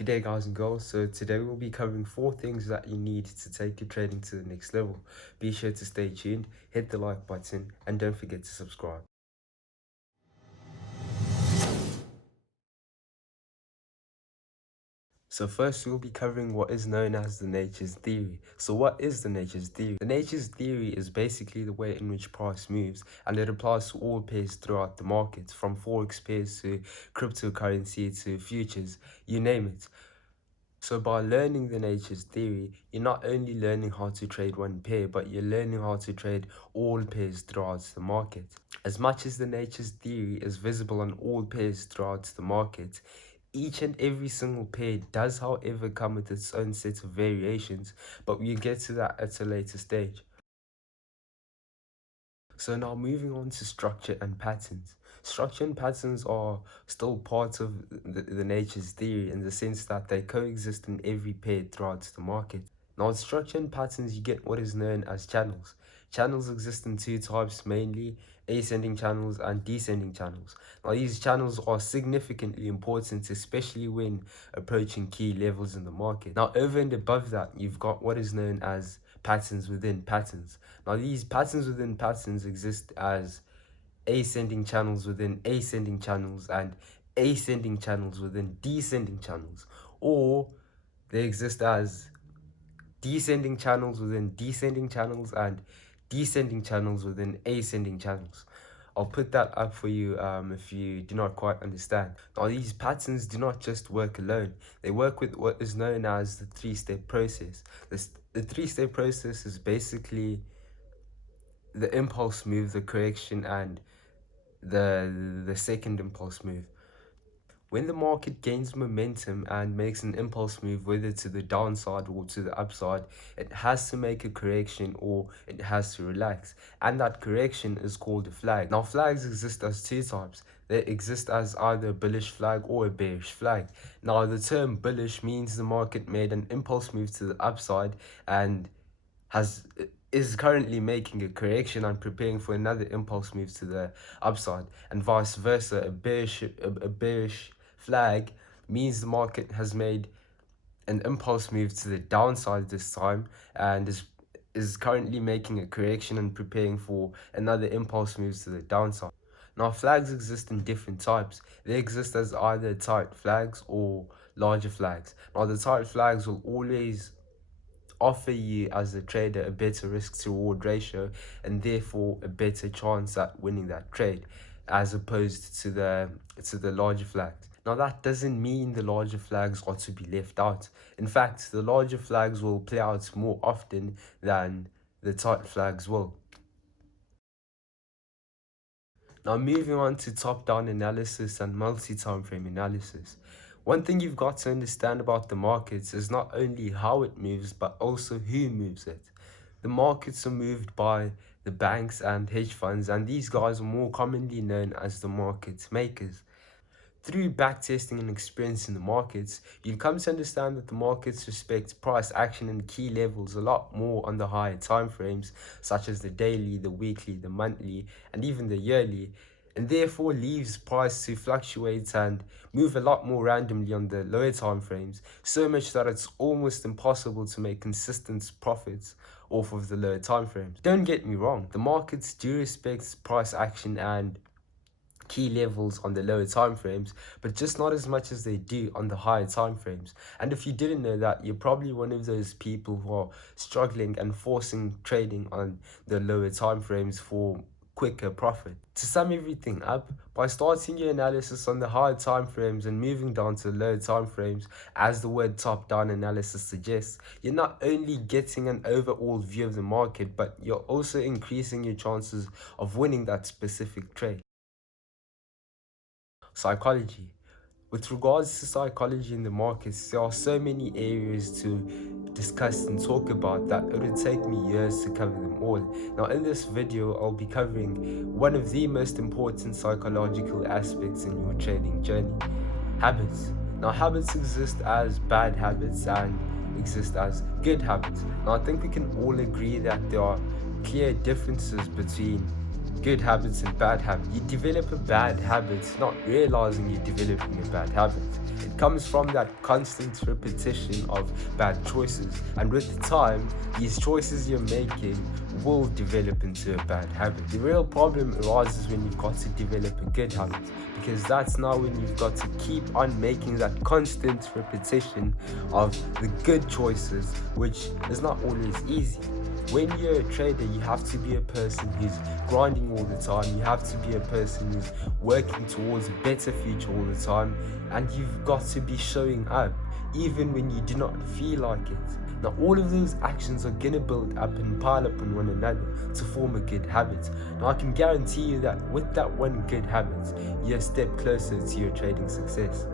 G'day guys and girls, so today we'll be covering 4 things that you need to take your trading to the next level. Be sure to stay tuned, hit the like button and don't forget to subscribe. So first we'll be covering what is known as the nature's theory. So what is the nature's theory? The nature's theory is basically the way in which price moves, and it applies to all pairs throughout the market, from forex pairs to cryptocurrency to futures, you name it. So by learning the nature's theory, you're not only learning how to trade one pair, but you're learning how to trade all pairs throughout the market. As much as the nature's theory is visible on all pairs throughout the market, each and every single pair does however come with its own set of variations, but we'll get to that at a later stage. So now moving on to structure and patterns. Structure and patterns are still part of the nature's theory in the sense that they coexist in every pair throughout the market. Now in structure and patterns you get what is known as channels. Channels exist in two types mainly, ascending channels and descending channels. Now these channels are significantly important, especially when approaching key levels in the market. Now over and above that, you've got what is known as patterns within patterns. Now these patterns within patterns exist as ascending channels within ascending channels and ascending channels within descending channels, or they exist as descending channels within descending channels and descending channels within ascending channels. I'll put that up for you if you do not quite understand. Now these patterns do not just work alone, they work with what is known as the three-step process. The three-step process is basically the impulse move, the correction, and the second impulse move. When the market gains momentum and makes an impulse move, whether to the downside or to the upside, it has to make a correction or it has to relax. And that correction is called a flag. Now, flags exist as two types. They exist as either a bullish flag or a bearish flag. Now, the term bullish means the market made an impulse move to the upside and is currently making a correction and preparing for another impulse move to the upside, and vice versa. A bearish flag means the market has made an impulse move to the downside this time and is currently making a correction and preparing for another impulse move to the downside. Now flags exist in different types. They exist as either tight flags or larger flags. Now the tight flags will always offer you as a trader a better risk to reward ratio and therefore a better chance at winning that trade, as opposed to the larger flags. Now that doesn't mean the larger flags are to be left out. In fact, the larger flags will play out more often than the tight flags will. Now moving on to top-down analysis and multi-time frame analysis. One thing you've got to understand about the markets is not only how it moves, but also who moves it. The markets are moved by the banks and hedge funds, and these guys are more commonly known as the market makers. Through backtesting and experience in the markets, you'll come to understand that the markets respect price action and key levels a lot more on the higher time frames, such as the daily, the weekly, the monthly, and even the yearly, and therefore leaves price to fluctuate and move a lot more randomly on the lower time frames, so much that it's almost impossible to make consistent profits off of the lower time frames. Don't get me wrong, the markets do respect price action and key levels on the lower time frames, but just not as much as they do on the higher time frames. And if you didn't know that, you're probably one of those people who are struggling and forcing trading on the lower time frames for quicker profit. To sum everything up, by starting your analysis on the higher time frames and moving down to the lower time frames, as the word top-down analysis suggests, you're not only getting an overall view of the market, but you're also increasing your chances of winning that specific trade. Psychology. With regards to psychology in the markets, there are so many areas to discuss and talk about that it would take me years to cover them all. Now in this video, I'll be covering one of the most important psychological aspects in your trading journey: habits. Now habits exist as bad habits and exist as good habits. Now I think we can all agree that there are clear differences between good habits and bad habits. You develop a bad habit not realizing you're developing a bad habit. It comes from that constant repetition of bad choices, and with time, these choices you're making will develop into a bad habit. The real problem arises when you've got to develop a good habit, because that's now when you've got to keep on making that constant repetition of the good choices, which is not always easy. When you're a trader, you have to be a person who's grinding all the time. You have to be a person who's working towards a better future all the time. And you've got to be showing up even when you do not feel like it. Now, all of those actions are going to build up and pile up on one another to form a good habit. Now, I can guarantee you that with that one good habit, you're a step closer to your trading success.